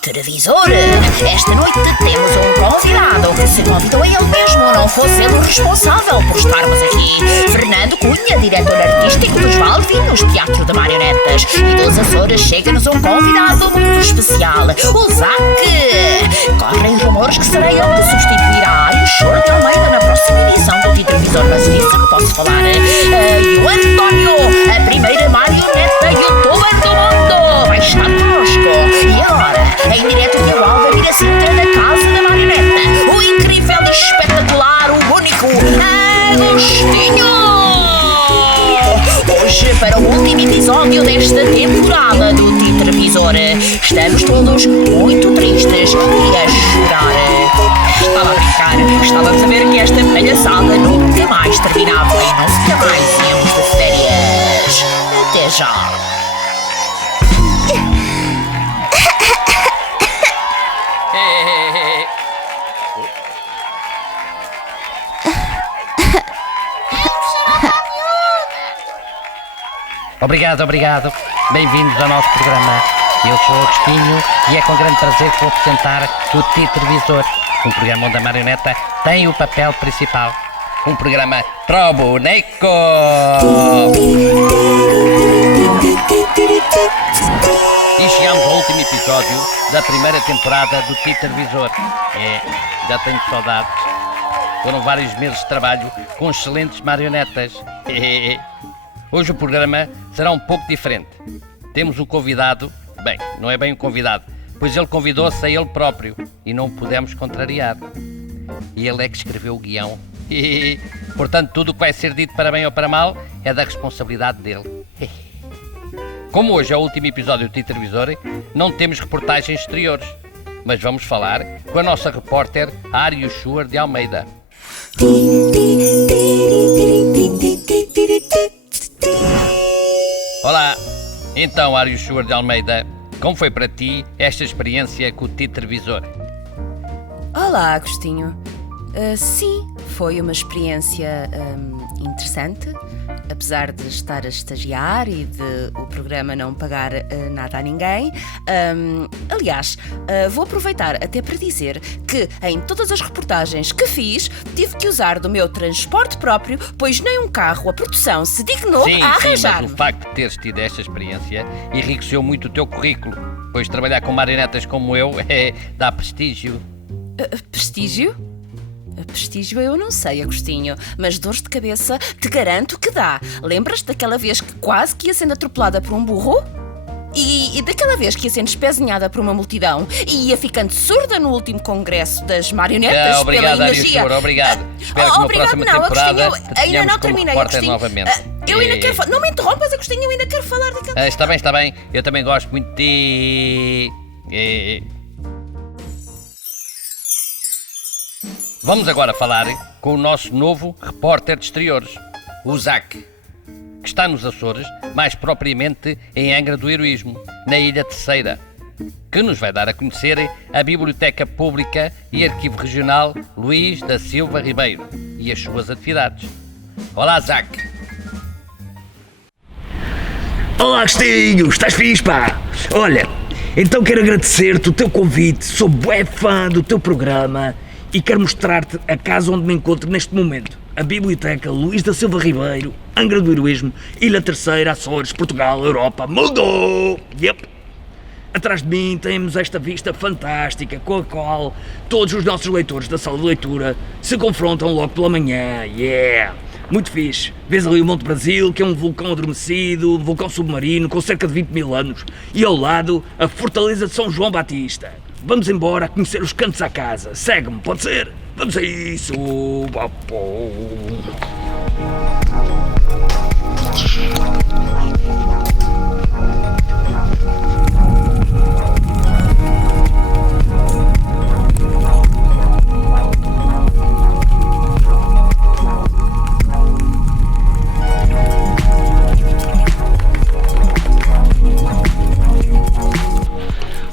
Televisor, esta noite temos um convidado que se convidou ele mesmo, não fosse ele o responsável por estarmos aqui. Fernando Cunha, diretor artístico dos Valvinos, Teatro de Marionetas. E dos Açores chega-nos um convidado muito especial, o Zac. Correm rumores que será ele que substituirá Ário Choro de Almeida na próxima edição do Televisor, mas disso não posso falar. E o António, a primeira marioneta youtuber do mundo, vai estar connosco. E agora, em direto de Alva Miracintra, na Casa da Marioneta, o incrível e espetacular, o único Agostinho! Hoje, para o último episódio desta temporada do Televisor, estamos todos muito tristes e a chorar. Estava a brincar, estava a saber que esta palhaçada nunca mais terminava e nunca mais íamos de férias. Até já! Obrigado. Bem-vindos ao nosso programa. Eu sou o Agostinho e é com grande prazer que vou apresentar o Televisor, um programa onde a marioneta tem o papel principal. Um programa pro boneco! E chegamos ao último episódio da primeira temporada do Televisor. Já tenho saudades. Foram vários meses de trabalho com excelentes marionetas. Hoje o programa será um pouco diferente. Temos um convidado, bem, não é bem um convidado, pois ele convidou-se a ele próprio e não o pudemos contrariar. E ele é que escreveu o guião. Portanto, tudo o que vai ser dito para bem ou para mal é da responsabilidade dele. Como hoje é o último episódio do Televisor, não temos reportagens exteriores, mas vamos falar com a nossa repórter Ário Choro de Almeida. Olá, então Ário Choro de Almeida, como foi para ti esta experiência com o Televisor? Olá, Agostinho. Sim, foi uma experiência interessante, apesar de estar a estagiar e de o programa não pagar nada a ninguém. Aliás, vou aproveitar até para dizer que em todas as reportagens que fiz tive que usar do meu transporte próprio, pois nem um carro a produção se dignou a arranjar. Sim, mas o facto de teres tido esta experiência enriqueceu muito o teu currículo, pois trabalhar com marionetas como eu dá prestígio. Prestígio? Prestígio eu não sei, Agostinho, mas dores de cabeça te garanto que dá. Lembras-te daquela vez que quase que ia sendo atropelada por um burro? E daquela vez que ia sendo espezinhada por uma multidão e ia ficando surda no último congresso das marionetas obrigado, pela energia? Ário Choro, obrigado. Espero que na próxima temporada Agostinho, ainda não terminei, Agostinho. Novamente. Eu ainda quero falar. Não me interrompas, Agostinho, eu ainda quero falar daquela... Está bem. Eu também gosto muito de ti. Vamos agora falar com o nosso novo repórter de exteriores, o Zac, que está nos Açores, mais propriamente em Angra do Heroísmo, na Ilha Terceira, que nos vai dar a conhecer a Biblioteca Pública e Arquivo Regional Luís da Silva Ribeiro e as suas atividades. Olá, Zac! Olá, Agostinho! Estás fixe, pá? Olha, então quero agradecer-te o teu convite, sou bué fã do teu programa e quero mostrar-te a casa onde me encontro neste momento. A Biblioteca Luís da Silva Ribeiro, Angra do Heroísmo, Ilha Terceira, Açores, Portugal, Europa, mundo! Yep! Atrás de mim temos esta vista fantástica com a qual todos os nossos leitores da sala de leitura se confrontam logo pela manhã. Yeah! Muito fixe. Vês ali o Monte Brasil, que é um vulcão adormecido, um vulcão submarino com cerca de 20 mil anos, e ao lado a Fortaleza de São João Batista. Vamos embora a conhecer os cantos à casa. Segue-me, pode ser? Vamos a isso!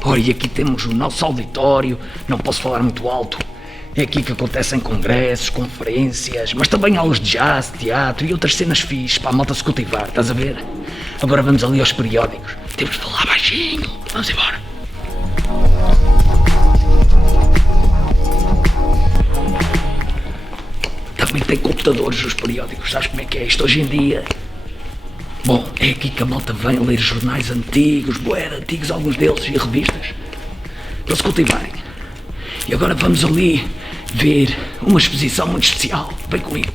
Ora, e aqui temos o nosso auditório, não posso falar muito alto. É aqui que acontecem congressos, conferências, mas também aulas de jazz, teatro e outras cenas fixes para a malta se cultivar, estás a ver? Agora vamos ali aos periódicos. Temos de falar baixinho. Vamos embora. também tem computadores nos periódicos. Sabes como é que é isto hoje em dia? Bom, é aqui que a malta vem ler jornais antigos, antigos, alguns deles, e revistas, para se cultivarem. E agora vamos ali ver uma exposição muito especial. Vem comigo.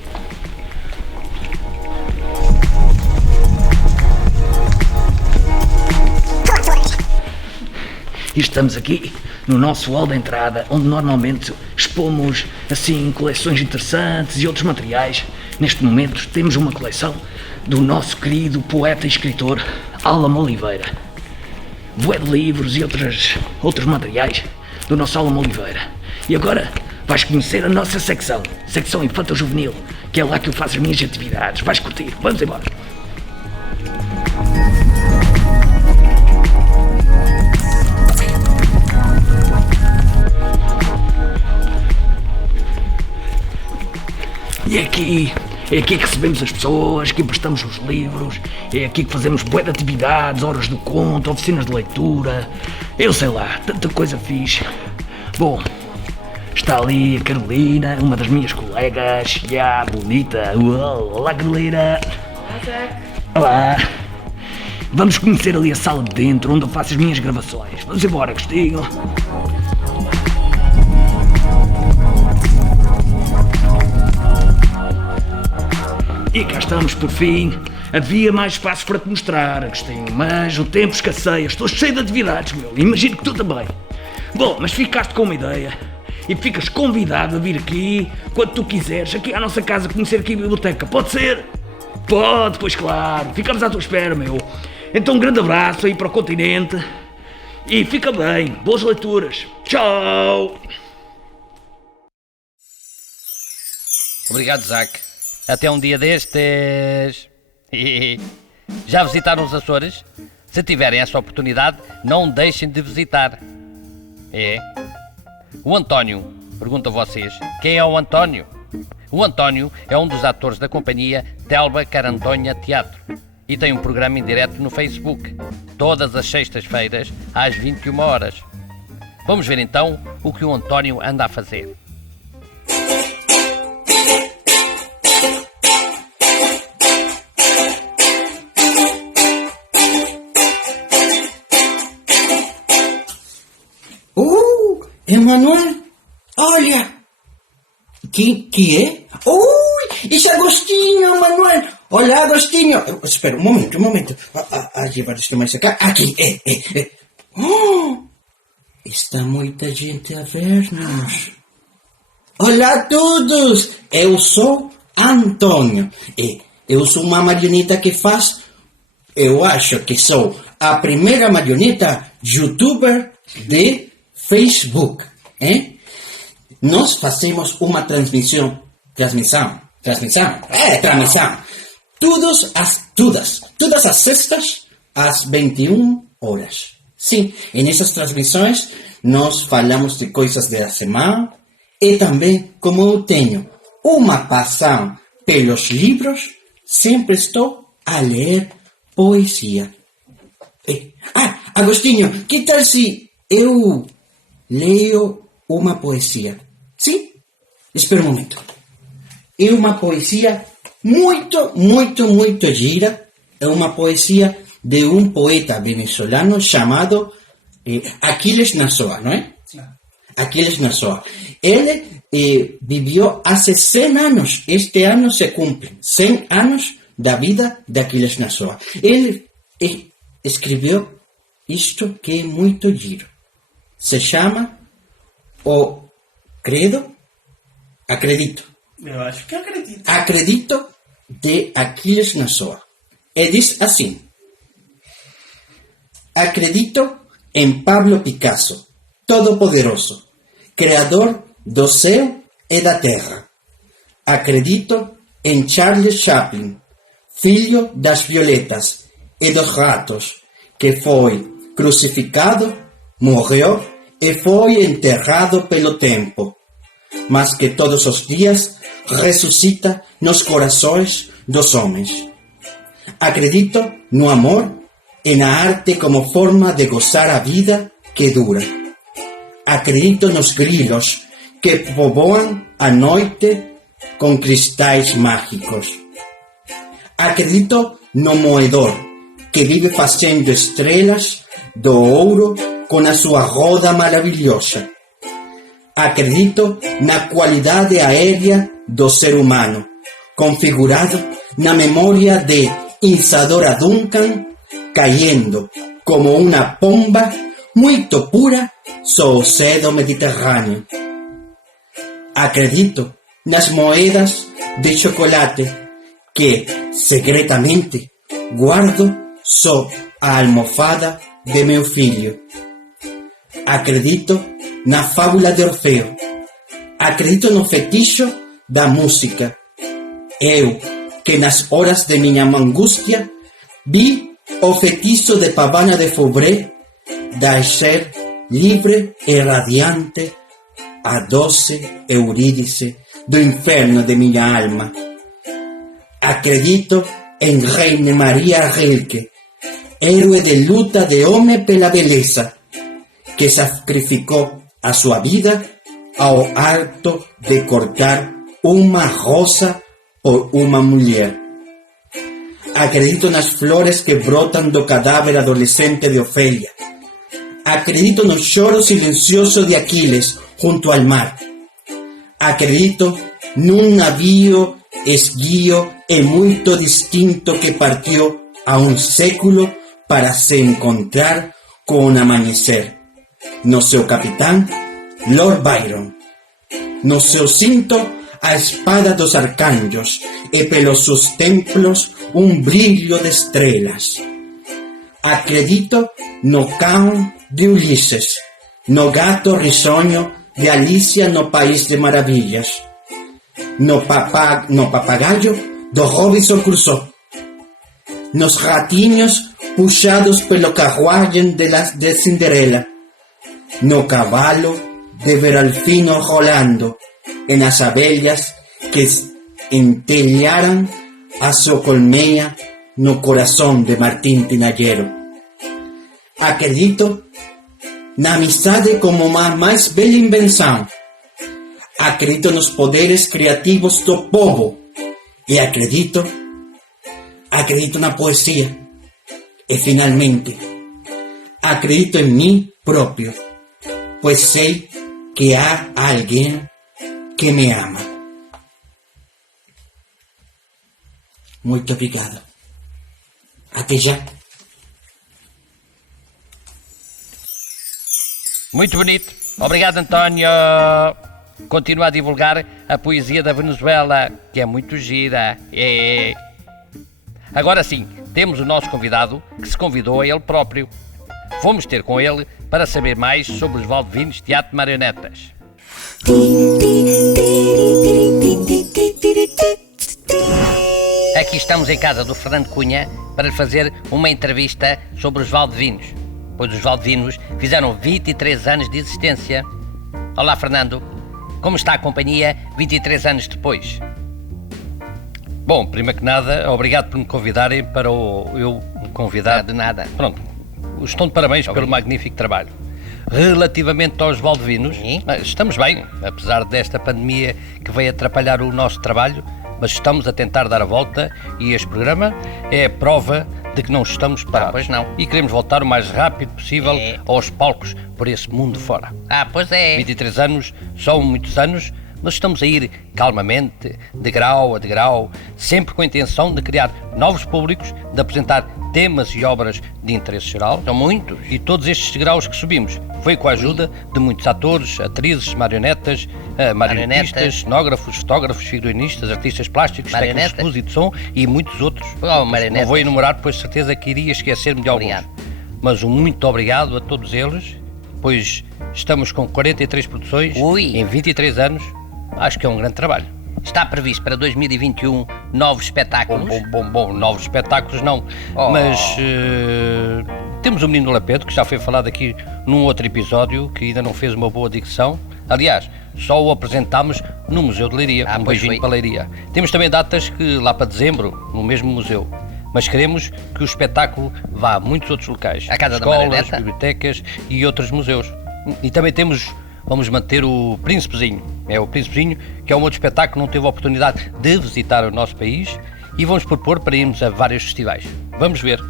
E estamos aqui no nosso hall de entrada, onde normalmente expomos assim coleções interessantes e outros materiais. Neste momento temos uma coleção do nosso querido poeta e escritor Álamo Oliveira. Bué de livros e outros materiais do nosso Álamo Oliveira. E agora vais conhecer a nossa secção infanto-juvenil, que é lá que eu faço as minhas atividades. Vais curtir, vamos embora. E é aqui que recebemos as pessoas, que emprestamos os livros, é aqui que fazemos bué de atividades, horas do conto, oficinas de leitura, eu sei lá, tanta coisa fixe. Bom, está ali a Carolina, uma das minhas colegas, bonita. Uou, olá Carolina. Olá, Zé. Olá. Vamos conhecer ali a sala de dentro, onde eu faço as minhas gravações. Vamos embora, Agostinho. E cá estamos, por fim. Havia mais espaço para te mostrar, Agostinho, mas o tempo escasseia. Estou cheio de atividades, meu. Imagino que tu também. Bom, mas ficaste com uma ideia. E ficas convidado a vir aqui, quando tu quiseres, aqui à nossa casa, conhecer aqui a biblioteca. Pode ser? Pode, pois claro. Ficamos à tua espera, meu. Então um grande abraço aí para o continente. E fica bem. Boas leituras. Tchau. Obrigado, Zac. Até um dia destes. Já visitaram os Açores? Se tiverem essa oportunidade, não deixem de visitar. É. O António, pergunto a vocês, quem é o António? O António é um dos atores da companhia Telba Carantonha Teatro e tem um programa em direto no Facebook, todas as sextas-feiras, às 21 horas. Vamos ver então o que o António anda a fazer. Emanuel, olha! Que é? Ui, isso é Agostinho, Manuel! Olha, Agostinho! Espera, um momento. A levar isto mais acá. Aqui, é. Oh, está muita gente a ver-nos. Olá a todos! Eu sou Antônio. Eu sou uma marioneta que faz... Eu acho que sou a primeira marioneta youtuber de Facebook, hein? Nós fazemos uma transmissão. Todas as sextas, às 21 horas. Sim, e nessas transmissões nós falamos de coisas da semana e também, como eu tenho uma paixão pelos livros, sempre estou a ler poesia. Agostinho, que tal se eu leio uma poesia? Sim? Espera um momento. É uma poesia muito gira. É uma poesia de um poeta venezolano chamado Aquiles Nazoa, não é? Sim. Aquiles Nazoa. Ele viveu há 100 anos. Este ano se cumpre 100 anos da vida de Aquiles Nazoa. Ele escreveu isto que é muito giro. Se chama o Credo. Acredito. Eu acho que acredito. Acredito de Aquiles Nazoa. E diz assim: acredito em Pablo Picasso, todo-poderoso, criador do céu e da terra. Acredito em Charles Chaplin, filho das violetas e dos ratos, que foi crucificado, morreu e foi enterrado pelo tempo, mas que todos os dias ressuscita nos corações dos homens. Acredito no amor e na arte como forma de gozar a vida que dura. Acredito nos grilos que povoam a noite com cristais mágicos. Acredito no moedor, que vive fazendo estrelas do ouro com a sua roda maravilhosa. Acredito na qualidade aérea do ser humano, configurado na memória de Isadora Duncan, caindo como uma pomba muito pura sobre o céu Mediterrâneo. Acredito nas moedas de chocolate que, secretamente, guardo sob a almofada de meu filho. Acredito na fábula de Orfeu. Acredito no fetiche da música. Eu, que nas horas de minha angústia, vi o feitiço de Pavana de Faubret dar ser livre e radiante a doce Eurídice do inferno de minha alma. Acredito em Reine Maria Rilke, héroe de luta de homem pela beleza, que sacrificou a sua vida ao ato de cortar uma rosa por uma mulher. Acredito nas flores que brotam do cadáver adolescente de Ofélia. Acredito no choro silencioso de Aquiles junto ao mar. Acredito num navio esguio e muito distinto que partiu há um século para se encontrar com o amanhecer. No seu capitão, Lord Byron. No seu cinto, a espada dos arcanjos e pelos seus templos um brilho de estrelas. Acredito no cão de Ulisses, no gato risonho de Alicia no País de Maravilhas, no papagaio do Robinson Crusoe, nos ratinhos puxados pelo carruagem de Cinderela, no cavalo de Veralfino rolando e nas abelhas que entelharam a sua colmeia no coração de Martim Tinajero. Acredito na amizade como a mais bela invenção. Acredito nos poderes criativos do povo. E acredito na poesia. E finalmente, acredito em mim próprio, pois sei que há alguém que me ama. Muito obrigado. Até já. Muito bonito. Obrigado, António. Continua a divulgar a poesia da Venezuela, que é muito gira. Agora sim, temos o nosso convidado, que se convidou a ele próprio. Fomos ter com ele para saber mais sobre os Valdevinos Teatro de Marionetas. Aqui estamos em casa do Fernando Cunha para fazer uma entrevista sobre os Valdevinos, pois os Valdevinos fizeram 23 anos de existência. Olá, Fernando. Como está a companhia 23 anos depois? Bom, primeiro que nada, obrigado por me convidarem para eu me convidar. De nada. Pronto, estou de parabéns pelo magnífico trabalho. Relativamente aos Valdevinos, estamos bem, apesar desta pandemia que veio atrapalhar o nosso trabalho, mas estamos a tentar dar a volta e este programa é a prova de que não estamos parados. Pois não. E queremos voltar o mais rápido possível aos palcos por esse mundo fora. Pois é. 23 anos são muitos anos, mas estamos a ir calmamente, de grau a degrau, sempre com a intenção de criar novos públicos, de apresentar temas e obras de interesse geral. São muitos. E todos estes degraus que subimos foi com a ajuda de muitos atores, atrizes, marionetas, marionetistas, cenógrafos, fotógrafos, figurinistas, artistas plásticos, técnicos de luz e de som e muitos outros. Não vou enumerar, pois certeza que iria esquecer-me de alguns. Mas um muito obrigado a todos eles, pois estamos com 43 produções em 23 anos. Acho que é um grande trabalho. Está previsto para 2021 novos espetáculos? Bom, novos espetáculos não, mas temos o Menino Lapedo, que já foi falado aqui num outro episódio, que ainda não fez uma boa dicção. Aliás, só o apresentámos no Museu de Leiria, um beijinho para Leiria. Temos também datas que lá para dezembro, no mesmo museu. Mas queremos que o espetáculo vá a muitos outros locais. A Casa da Marioneta, escolas, bibliotecas e outros museus. E também temos vamos manter o Príncipezinho. É o Príncipezinho, que é um outro espetáculo que não teve a oportunidade de visitar o nosso país e vamos propor para irmos a vários festivais. Vamos ver.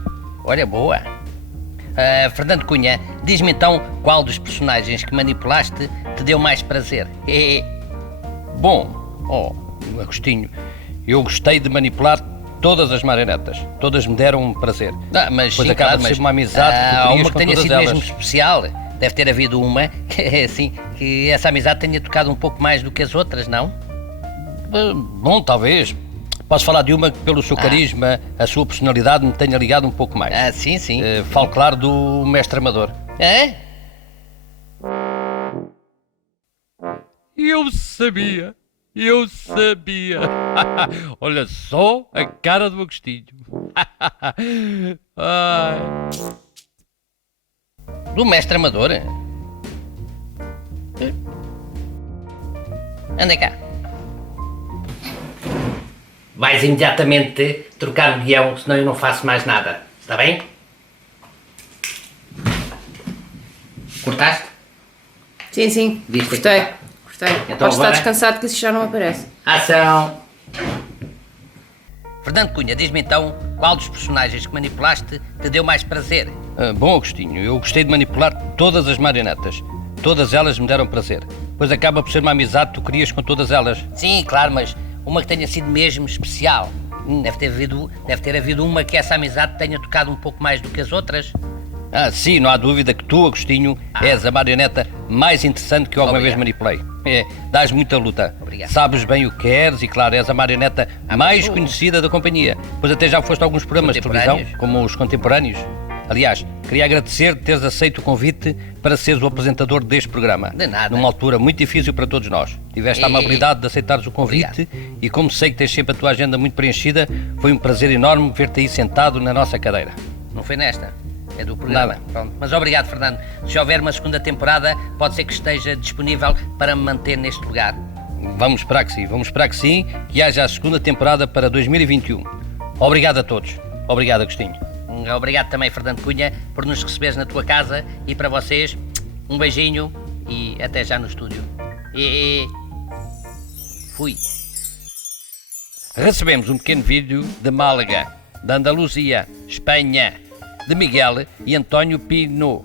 Olha, boa. Fernando Cunha, diz-me então qual dos personagens que manipulaste te deu mais prazer. Bom, Agostinho, eu gostei de manipular todas as marionetas. Todas me deram prazer. Mas Pois sim, acaba claro, de ser mas uma amizade que tu há crias uma com que tenha todas sido elas. mesmo especial. Deve ter havido uma que essa amizade tenha tocado um pouco mais do que as outras, não? Bom, talvez. Posso falar de uma que, pelo seu carisma, a sua personalidade, me tenha ligado um pouco mais. Sim. Falo, claro, do Mestre Amador. É? Eu sabia. Olha só a cara do Agostinho. Ai. Do Mestre Amador? Anda cá. Vais imediatamente trocar o guião, senão eu não faço mais nada. Está bem? Cortaste? Sim. Viste? Gostei. Então Podes estar agora- descansado que isso já não aparece. Ação! Fernando Cunha, diz-me então qual dos personagens que manipulaste te deu mais prazer. Bom, Agostinho, eu gostei de manipular todas as marionetas. Todas elas me deram prazer. Pois acaba por ser uma amizade que tu crias com todas elas. Sim, claro, mas uma que tenha sido mesmo especial. Deve ter havido uma que essa amizade tenha tocado um pouco mais do que as outras. Sim, não há dúvida que tu, Agostinho, és a marioneta mais interessante que eu alguma vez Obrigado. manipulei. Dás muita luta. Obrigado. Sabes bem o que queres e, claro, és a marioneta mais conhecida da companhia. Pois até já foste a alguns programas de televisão, Contemporâneos? como os contemporâneos. Aliás, queria agradecer-te teres aceito o convite para seres o apresentador deste programa. De nada. Numa altura muito difícil para todos nós. Tiveste a amabilidade de aceitares o convite e, como sei que tens sempre a tua agenda muito preenchida, foi um prazer enorme ver-te aí sentado na nossa cadeira. Não foi nesta? É do programa. Nada. Pronto. Mas obrigado, Fernando. Se houver uma segunda temporada, pode ser que esteja disponível para me manter neste lugar. Vamos esperar que sim, que haja a segunda temporada para 2021. Obrigado a todos. Obrigado, Agostinho. Obrigado também, Fernando Cunha, por nos receberes na tua casa e para vocês, um beijinho e até já no estúdio. Fui. Recebemos um pequeno vídeo de Málaga, da Andaluzia, Espanha, de Miguel e António Pino,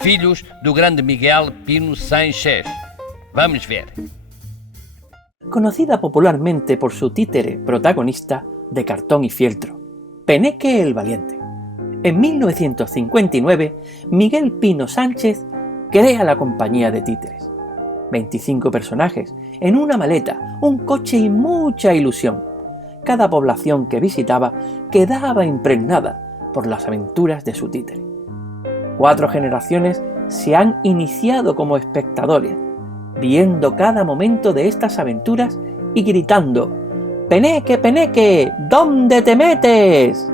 filhos do grande Miguel Pino Sánchez. Vamos ver. Conocida popularmente por su títere protagonista de cartón y fieltro, Peneque el Valiente. En 1959, Miguel Pino Sánchez crea la compañía de títeres. 25 personajes, en una maleta, un coche y mucha ilusión. Cada población que visitaba quedaba impregnada por las aventuras de su títere. 4 generaciones se han iniciado como espectadores, viendo cada momento de estas aventuras y gritando: ¡Peneque, Peneque! ¿Dónde te metes?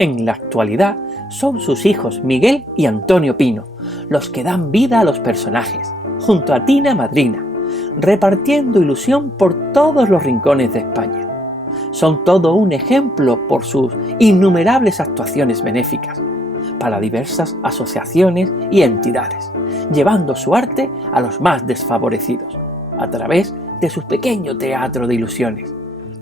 En la actualidad son sus hijos Miguel y Antonio Pino los que dan vida a los personajes, junto a Tina Madrina, repartiendo ilusión por todos los rincones de España. Son todo un ejemplo por sus innumerables actuaciones benéficas para diversas asociaciones y entidades, llevando su arte a los más desfavorecidos, a través de su pequeño teatro de ilusiones.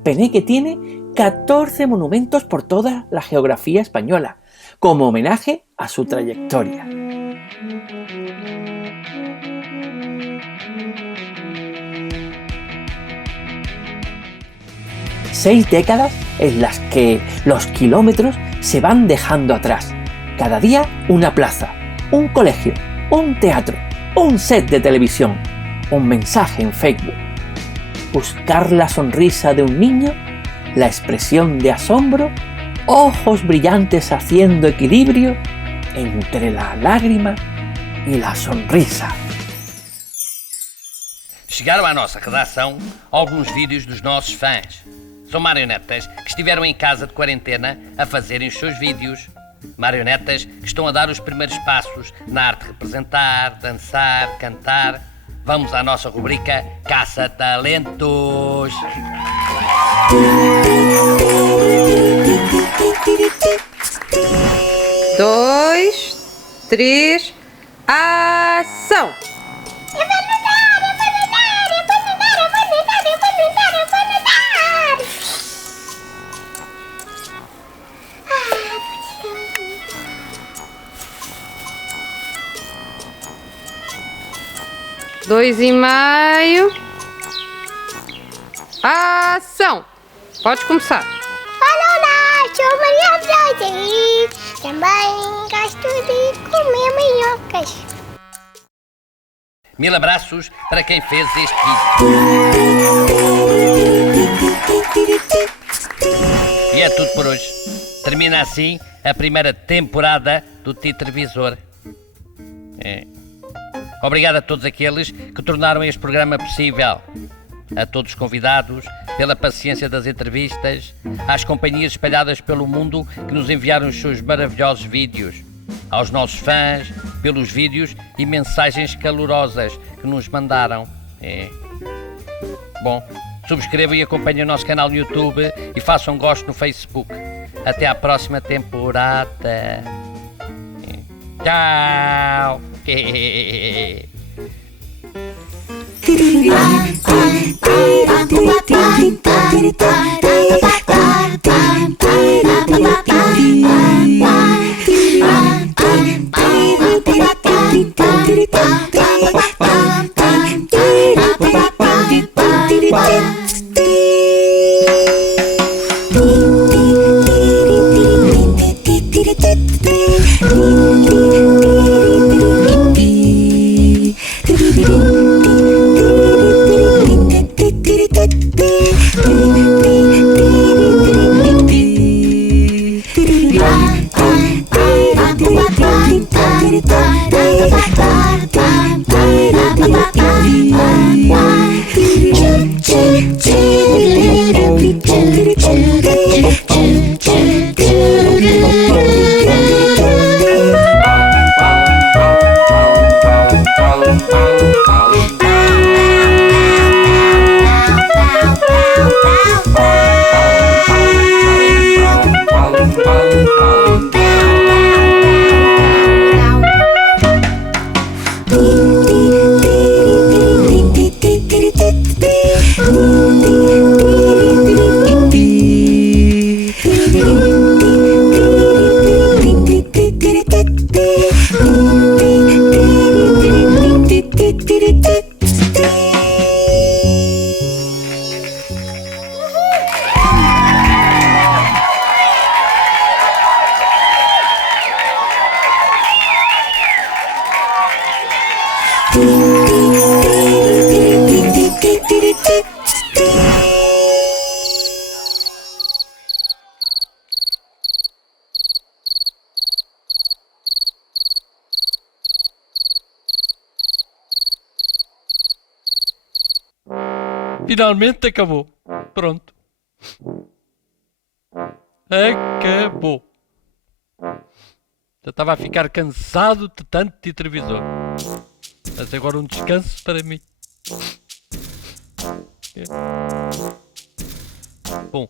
Peneque tiene 14 monumentos por toda la geografía española, como homenaje a su trayectoria. Seis décadas en las que los kilómetros se van dejando atrás. Cada día una plaza, un colegio, un teatro, un set de televisión, un mensaje en Facebook. Buscar la sonrisa de un niño, la expresión de asombro, ojos brillantes haciendo equilibrio entre la lágrima e la sonrisa. Chegaram à nossa redação alguns vídeos dos nossos fãs. São marionetas que estiveram em casa de quarentena a fazerem os seus vídeos. Marionetas que estão a dar os primeiros passos na arte de representar, dançar, cantar. Vamos à nossa rubrica Caça Talentos. Dois, três, ação! Dois e meio. Ação! Pode começar. Olá, sou Maria Bros e também gosto de comer minhocas. 1000 abraços para quem fez este vídeo. E é tudo por hoje. Termina assim a primeira temporada do Titrevisor. Obrigado a todos aqueles que tornaram este programa possível. A todos os convidados, pela paciência das entrevistas, às companhias espalhadas pelo mundo que nos enviaram os seus maravilhosos vídeos, aos nossos fãs, pelos vídeos e mensagens calorosas que nos mandaram. Bom, subscrevam e acompanhem o nosso canal no YouTube e façam gosto no Facebook. Até à próxima temporada. Tchau! Finalmente acabou. Pronto. Acabou. Já estava a ficar cansado de tanto de televisor. Mas agora um descanso para mim. Bom.